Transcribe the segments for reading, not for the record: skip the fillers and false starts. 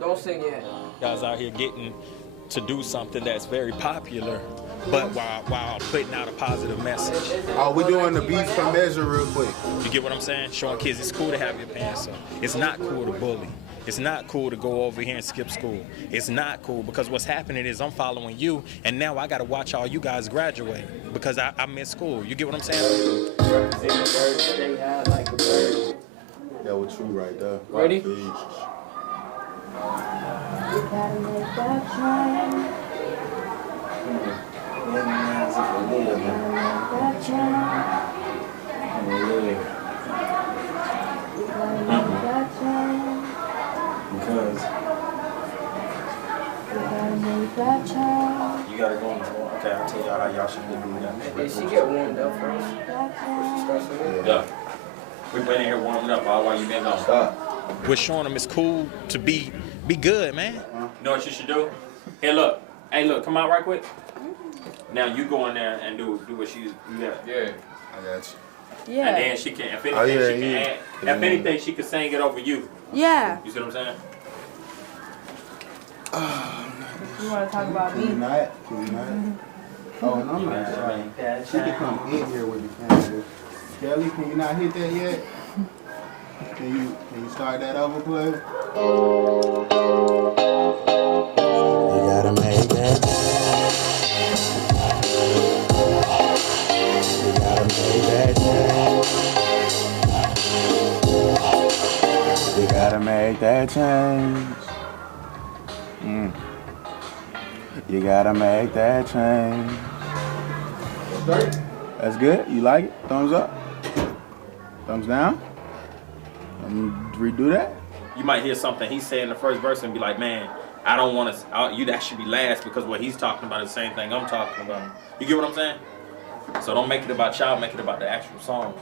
Don't sing yet. Guys out here getting to do something that's very popular, but while putting out a positive message. Oh, we doing the beats per measure real quick. You get what I'm saying? Showing kids it's cool to have your pants up. It's not cool to bully. It's not cool to go over here and skip school. It's not cool because what's happening is I'm following you, and now I got to watch all you guys graduate because I miss school. You get what I'm saying? That was true right there. Ready? You gotta make that change. You gotta make that change. You gotta make that change. Because you gotta make that change. you gotta go on the floor. Okay, I'll tell y'all how y'all should do that. Did she get warmed up first? Yeah. We've been in here warming up all while you been gone. Stop. We're showing them it's cool to be good, man. You know what you should do? Hey, look. Hey, look. Come out right quick. Now you go in there and do what you got. Yeah. I got you. Yeah. And then she can, if anything, she can add. If anything, she can sing it over you. Yeah. You see what I'm saying? You want to talk about Can me? you not? Can you not? Oh, and I'm not sorry. She can come in here with me, can't you? Kelly, can you not hit that yet? Can you start that over, play? You gotta make that. You gotta make that change. You gotta make that change. You gotta make that change. That's good? You like it? Thumbs up? Thumbs down? Redo that? You might hear something he said in the first verse and be like, man, I don't want to, you that should be last because what he's talking about is the same thing I'm talking about. You get what I'm saying? So don't make it about y'all, make it about the actual song.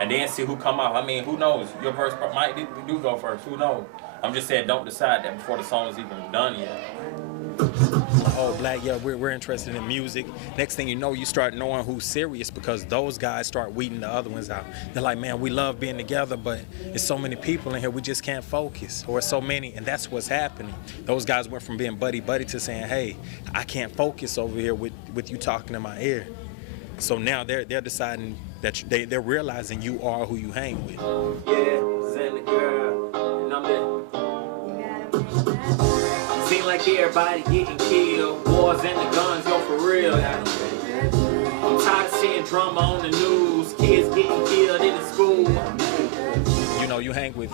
And then see who come out. I mean, who knows? Your verse might do go first. Who knows? I'm just saying don't decide that before the song is even done yet. Oh, Black, yeah, we're interested in music. Next thing you know, you start knowing who's serious because those guys start weeding the other ones out. They're like, man, we love being together, but it's so many people in here, we just can't focus. Or so many, and that's what's happening. Those guys went from being buddy-buddy to saying, hey, I can't focus over here with you talking in my ear. So now they're deciding that they're realizing you are who you hang with. Yeah, send the girl, and I'm there. Seem like everybody getting killed. Wars and the guns, yo, for real. I'm tired of seeing drama on the news. Kids getting killed in the school. You know, you hang with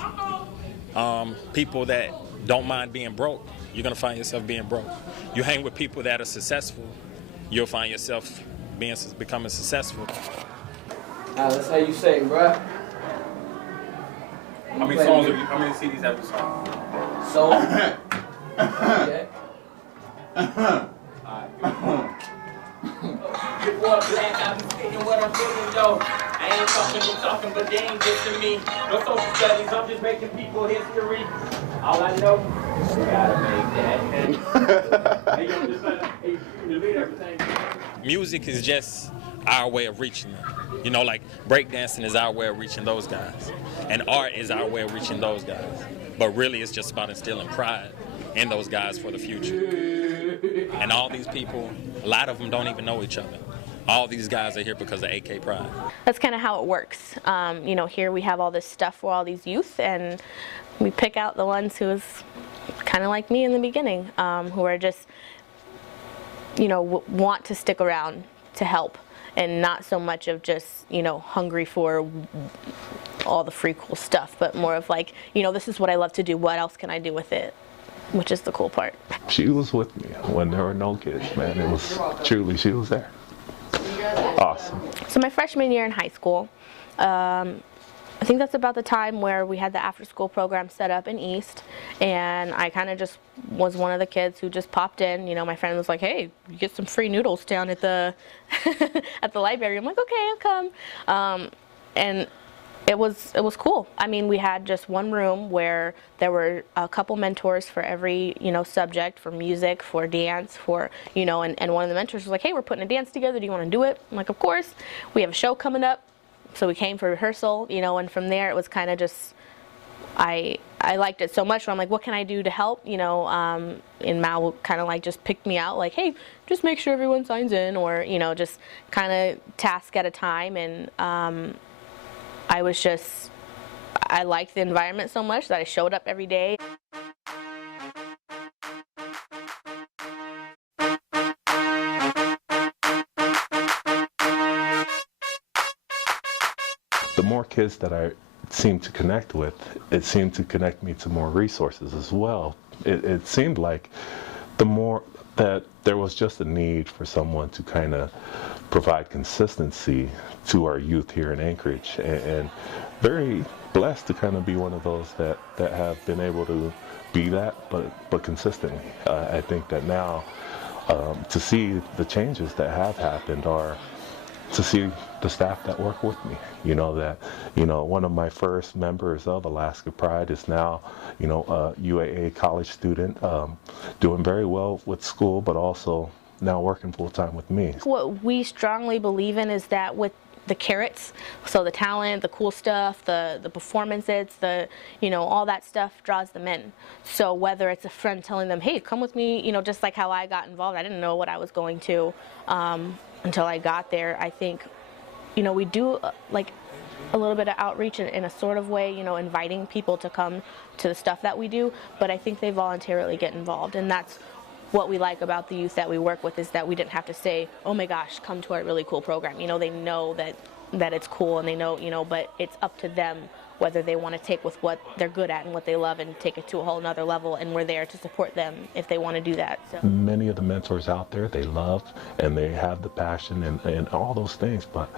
people that don't mind being broke. You're gonna find yourself being broke. You hang with people that are successful. You'll find yourself becoming successful. That's how you sing, bruh. How many songs have you? How many CDs have you sung? So. Yeah. Get what, Black? I be speaking what I'm feeling, yo. I ain't talking, but they ain't good to me. No social studies, I'm just making people history. All I know, you gotta make that. Hey, yo, just like, hey, you lead everything. Music is just our way of reaching them. You know, like breakdancing is our way of reaching those guys. And art is our way of reaching those guys. But really, it's just about instilling pride in those guys for the future. And all these people, a lot of them don't even know each other. All these guys are here because of AK Pride. That's kind of how it works. You know, here we have all this stuff for all these youth, and we pick out the ones who is kind of like me in the beginning, who are just, you know, want to stick around to help, and not so much of just, you know, hungry for all the free cool stuff, but more of like, you know, this is what I love to do, what else can I do with it? Which is the cool part. She was with me when there were no kids, man. It was truly, she was there. Awesome. So my freshman year in high school, I think that's about the time where we had the after-school program set up in East, and I kind of just was one of the kids who just popped in. You know, my friend was like, "Hey, you get some free noodles down at the at the library." I'm like, "Okay, I'll come." And it was cool. I mean, we had just one room where there were a couple mentors for every, you know, subject, for music, for dance, for, you know, and one of the mentors was like, "Hey, we're putting a dance together. Do you want to do it?" I'm like, "Of course." We have a show coming up. So we came for rehearsal, you know, and from there it was kind of just I liked it so much where I'm like, what can I do to help? You know, and Mal kind of like just picked me out, like, hey, just make sure everyone signs in, or, you know, just kind of task at a time. And I liked the environment so much that I showed up every day. The more kids that I seemed to connect with, it seemed to connect me to more resources as well. It seemed like the more that there was just a need for someone to kind of provide consistency to our youth here in Anchorage, and very blessed to kind of be one of those that have been able to be that, but consistently. I think that now to see the changes that have happened are to see the staff that work with me. You know, that, you know, one of my first members of Alaska Pride is now, you know, a UAA college student, doing very well with school, but also now working full-time with me. What we strongly believe in is that with the carrots, so the talent, the cool stuff, the performances, the, you know, all that stuff draws them in. So whether it's a friend telling them, hey, come with me, you know, just like how I got involved, I didn't know what I was going to until I got there. I think, you know, we do like a little bit of outreach in a sort of way, you know, inviting people to come to the stuff that we do, but I think they voluntarily get involved, and that's what we like about the youth that we work with, is that we didn't have to say, oh my gosh, come to our really cool program. You know, they know that it's cool, and they know, you know, but it's up to them whether they want to take with what they're good at and what they love and take it to a whole nother level, and we're there to support them if they want to do that. So many of the mentors out there, they love and they have the passion and all those things, but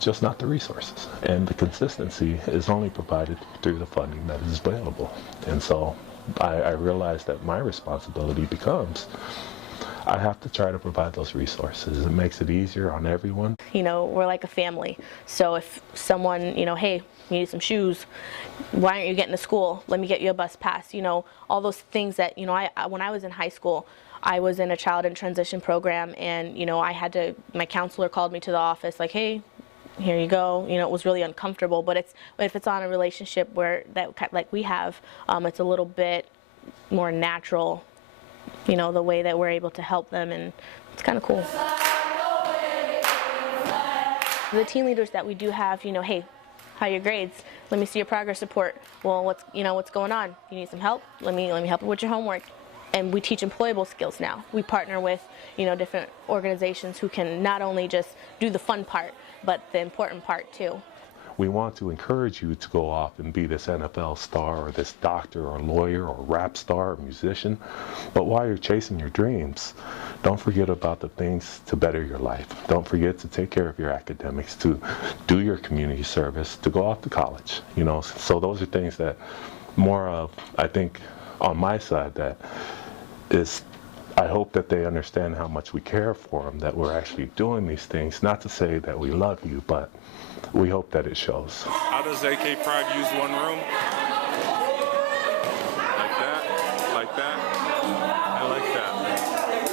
just not the resources. And the consistency is only provided through the funding that is available. And so I realize that my responsibility becomes, I have to try to provide those resources. It makes it easier on everyone. You know, we're like a family. So if someone, you know, hey, you need some shoes, why aren't you getting to school? Let me get you a bus pass. You know, all those things that, you know, when I was in high school, I was in a child in transition program, and, you know, my counselor called me to the office like, hey, here you go. You know, it was really uncomfortable, but if it's on a relationship where like we have, it's a little bit more natural, you know, the way that we're able to help them, and it's kind of cool. The team leaders that we do have, you know, hey, how are your grades? Let me see your progress report. Well, what's going on? You need some help? Let me help you with your homework. And we teach employable skills now. We partner with, you know, different organizations who can not only just do the fun part, but the important part too. We want to encourage you to go off and be this NFL star or this doctor or lawyer or rap star or musician. But while you're chasing your dreams, don't forget about the things to better your life. Don't forget to take care of your academics, to do your community service, to go off to college. You know, so those are things that more of, I think, on my side, that is, I hope that they understand how much we care for them, that we're actually doing these things, not to say that we love you, but we hope that it shows. How does AK Pride use one room? Like that, like that, and like that,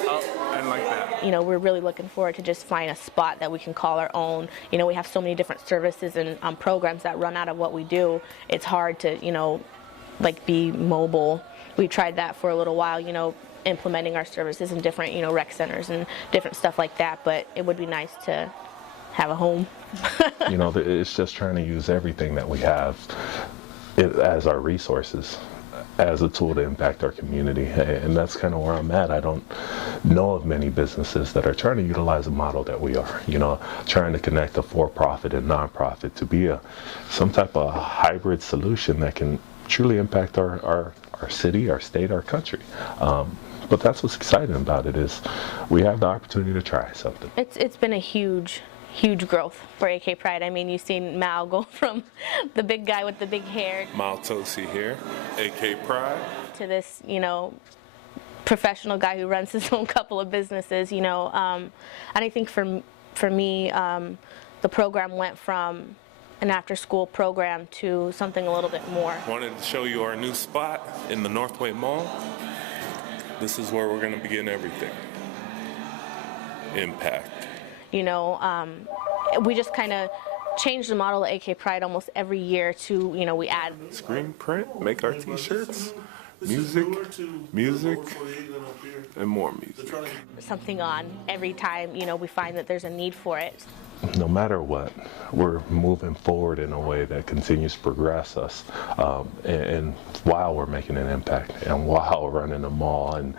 up and like that. You know, we're really looking forward to just find a spot that we can call our own. You know, we have so many different services and programs that run out of what we do. It's hard to, you know, like be mobile. We tried that for a little while, you know, implementing our services in different, you know, rec centers and different stuff like that, but it would be nice to have a home. You know, it's just trying to use everything that we have as our resources, as a tool to impact our community. And that's kind of where I'm at. I don't know of many businesses that are trying to utilize a model that we are, you know, trying to connect a for-profit and nonprofit to be some type of hybrid solution that can truly impact our city, our state, our country. But that's what's exciting about it, is we have the opportunity to try something. It's been a huge growth for AK Pride. I mean, you've seen Mal go from the big guy with the big hair, Tosi here, AK Pride, to this, you know, professional guy who runs his own couple of businesses, you know. And I think for me, the program went from an after-school program to something a little bit more. wanted to show you our new spot in the Northway Mall. This is where we're going to begin everything. Impact. You know, we just kind of change the model of AK Pride almost every year to, you know, we add Screen print, make our t-shirts, music, and more music. something on every time, you know, we find that there's a need for it. No matter what, we're moving forward in a way that continues to progress us, and while we're making an impact, and while running a mall and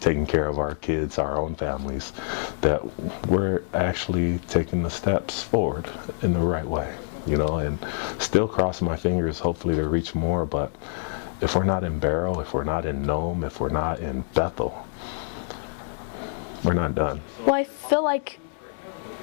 taking care of our kids, our own families, that we're actually taking the steps forward in the right way, you know, and still crossing my fingers, hopefully to reach more. But if we're not in Barrow, if we're not in Nome, if we're not in Bethel, we're not done. Well, I feel like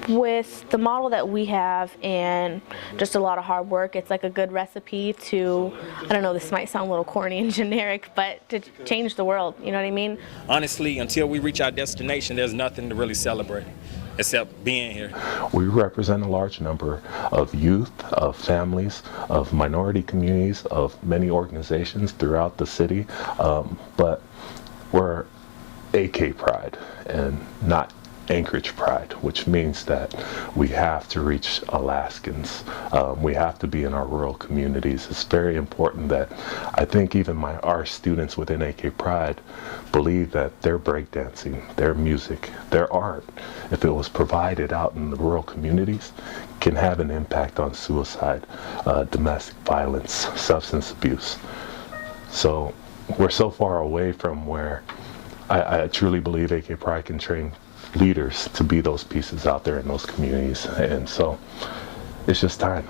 with the model that we have and just a lot of hard work, it's like a good recipe to, I don't know, this might sound a little corny and generic, but to change the world, you know what I mean? Honestly, until we reach our destination, there's nothing to really celebrate except being here. We represent a large number of youth, of families, of minority communities, of many organizations throughout the city, but we're AK Pride and not Anchorage Pride, which means that we have to reach Alaskans. We have to be in our rural communities. It's very important that I think even our students within AK Pride believe that their breakdancing, their music, their art, if it was provided out in the rural communities, can have an impact on suicide, domestic violence, substance abuse. So we're so far away from where I truly believe AK Pride can train leaders to be those pieces out there in those communities, and so it's just time.